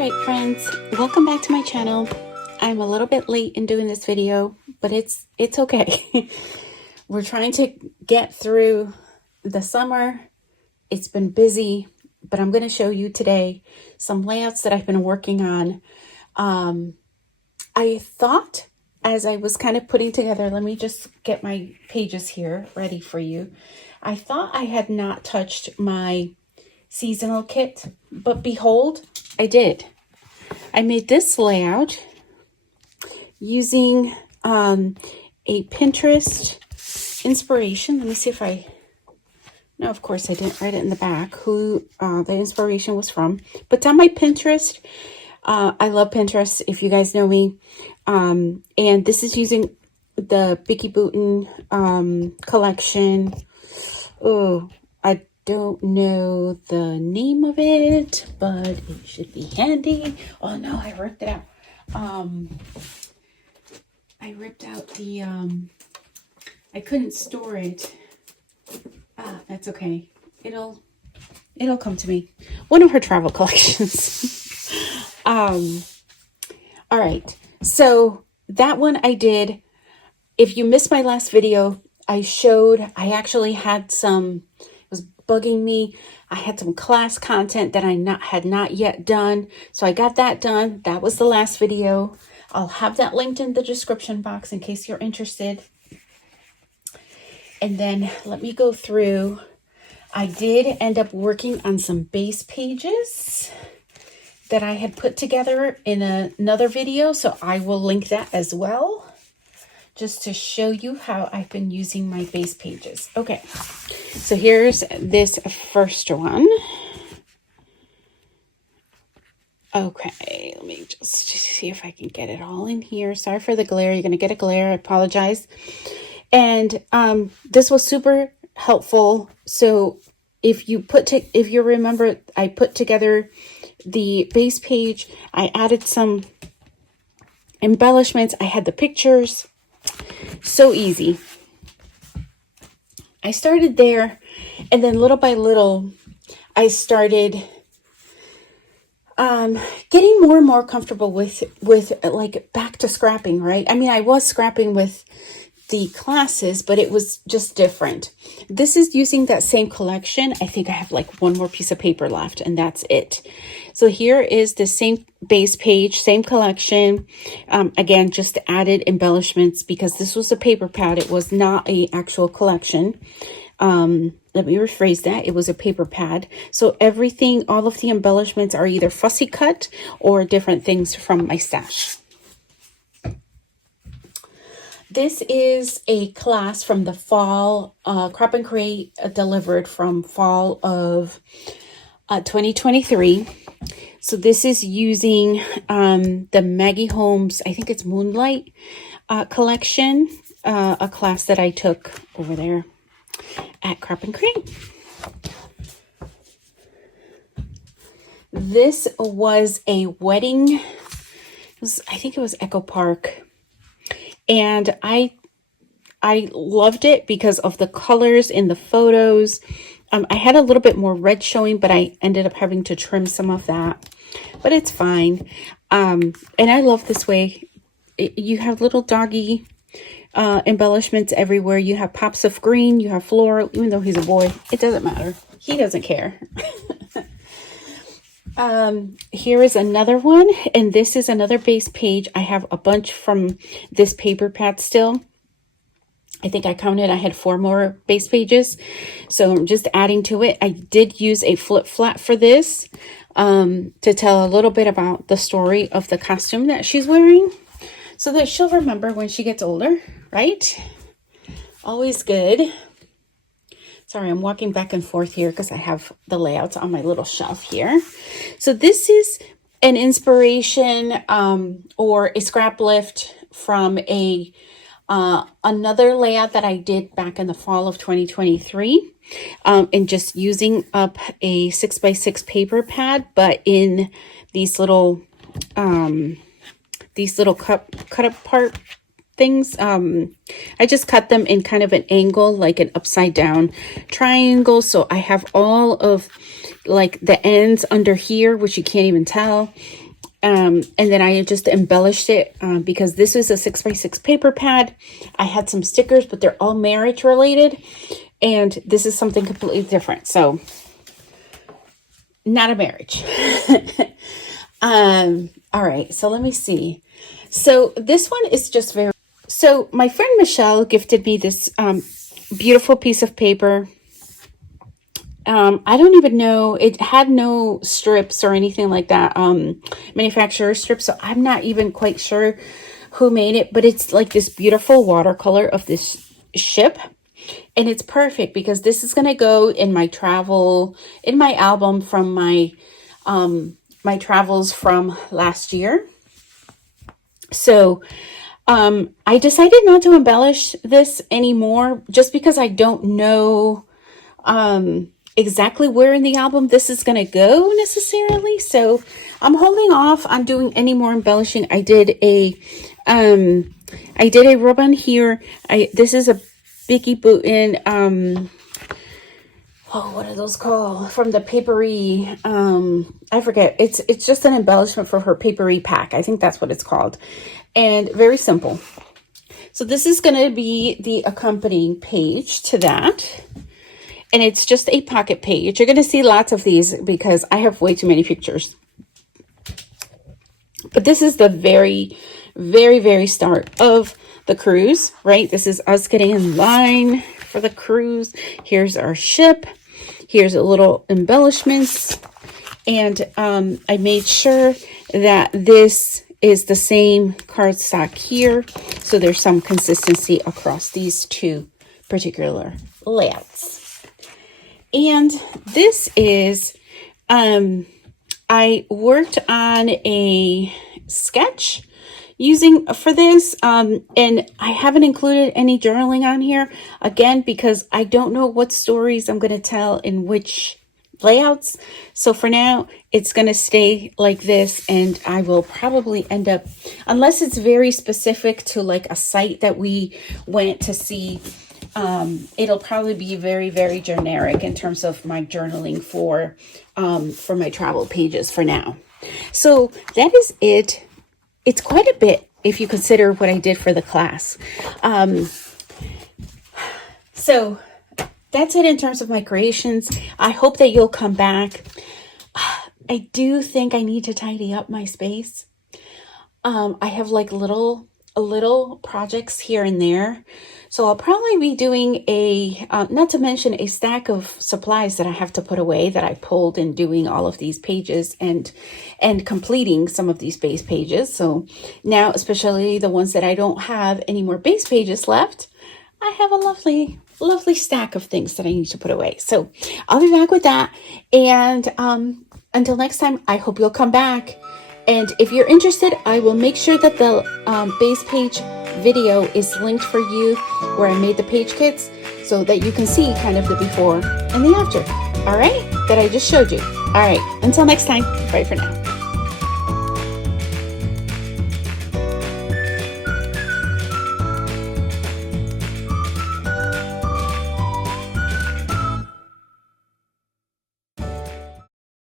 Alright friends, welcome back to my channel. I'm a little bit late in doing this video, but it's okay. We're trying to get through the summer. It's been busy, but I'm going to show you today some layouts that I've been working on. I thought as I was kind of putting together, let me just get my pages here ready for you. I thought I had not touched my seasonal kit, but behold, I did. I made this layout using a Pinterest inspiration. Let me see if no, of course I didn't write it in the back who the inspiration was from, but it's on my Pinterest. I love Pinterest, if you guys know me. And this is using the Bicky Booten collection. Oh, I don't know the name of it, but it should be handy. Oh no, I ripped it out. I ripped out the I couldn't store it. That's okay. It'll come to me. One of her travel collections. All right. So that one I did. If you missed my last video, I actually had some, it was bugging me. I had some class content that I had not yet done. So I got that done. That was the last video. I'll have that linked in the description box in case you're interested. And then let me go through. I did end up working on some base pages that I had put together in another video. So I will link that as well, just to show you how I've been using my base pages. Okay, so here's this first one. Okay, let me just see if I can get it all in here. Sorry for the glare. You're going to get a glare. I apologize. And this was super helpful. So if you remember, I put together the base page. I added some embellishments. I had the pictures. So easy. I started there, and then little by little, I started getting more and more comfortable with like back to scrapping, right? I mean, I was scrapping with the classes, but it was just different. This is using that same collection. I think I have like one more piece of paper left, and that's it. So here is the same base page, same collection. Again, just added embellishments because this was a paper pad. It was not an actual collection. Let me rephrase that. It was a paper pad. So everything, all of the embellishments are either fussy cut or different things from my stash. This is a class from the fall, Crop and Create, delivered from fall of 2023. So this is using the Maggie Holmes, I think it's Moonlight collection, a class that I took over there at Crop and Create. This was a wedding. I think it was Echo Park. And I loved it because of the colors in the photos. I had a little bit more red showing, but I ended up having to trim some of that. But it's fine. And I love this way. You have little doggy embellishments everywhere. You have pops of green. You have floral. Even though he's a boy, it doesn't matter. He doesn't care. Here is another one, and this is another base page. I have a bunch from this paper pad still. I think I counted, I had 4 more base pages, so I'm just adding to it. I did use a flip flat for this to tell a little bit about the story of the costume that she's wearing, so that she'll remember when she gets older, right? Always good. Sorry, I'm walking back and forth here because I have the layouts on my little shelf here. So this is an inspiration or a scrap lift from another layout that I did back in the fall of 2023. And just using up a 6x6 paper pad, but in these little cut apart things. I just cut them in kind of an angle, like an upside down triangle. So I have all of like the ends under here, which you can't even tell. And then I just embellished it because this is a 6x6 paper pad. I had some stickers, but they're all marriage related. And this is something completely different. So not a marriage. All right, so let me see. So this one is just very, so my friend Michelle gifted me this beautiful piece of paper. I don't even know, it had no strips or anything like that, manufacturer strips, so I'm not even quite sure who made it, but it's like this beautiful watercolor of this ship, and it's perfect because this is going to go in my travel, in my album from my, my travels from last year. So, I decided not to embellish this anymore just because I don't know, exactly where in the album this is going to go necessarily. So I'm holding off on doing any more embellishing. I did a ribbon here. This is a Bicky Bootin, oh, what are those called? From the papery, I forget. It's just an embellishment for her papery pack. I think that's what it's called. And very simple. So this is going to be the accompanying page to that. And it's just a pocket page. You're going to see lots of these because I have way too many pictures. But this is the very, very, very start of the cruise, right? This is us getting in line for the cruise. Here's our ship. Here's a little embellishments. And I made sure that this is the same cardstock here. So there's some consistency across these two particular layouts. And this is, I worked on a sketch using for this, and I haven't included any journaling on here, again, because I don't know what stories I'm going to tell in which layouts. So for now, it's going to stay like this, and I will probably end up, unless it's very specific to like a site that we went to see, it'll probably be very, very generic in terms of my journaling for my travel pages for now. So that is it. It's quite a bit if you consider what I did for the class. So that's it in terms of my creations. I hope that you'll come back. I do think I need to tidy up my space. I have like little projects here and there. So I'll probably be doing a, not to mention a stack of supplies that I have to put away that I pulled in doing all of these pages and completing some of these base pages. So now, especially the ones that I don't have any more base pages left, I have a lovely stack of things that I need to put away. So I'll be back with that. And until next time, I hope you'll come back. And if you're interested, I will make sure that the base page video is linked for you where I made the page kits so that you can see kind of the before and the after. All right, that I just showed you. All right, until next time, bye for now.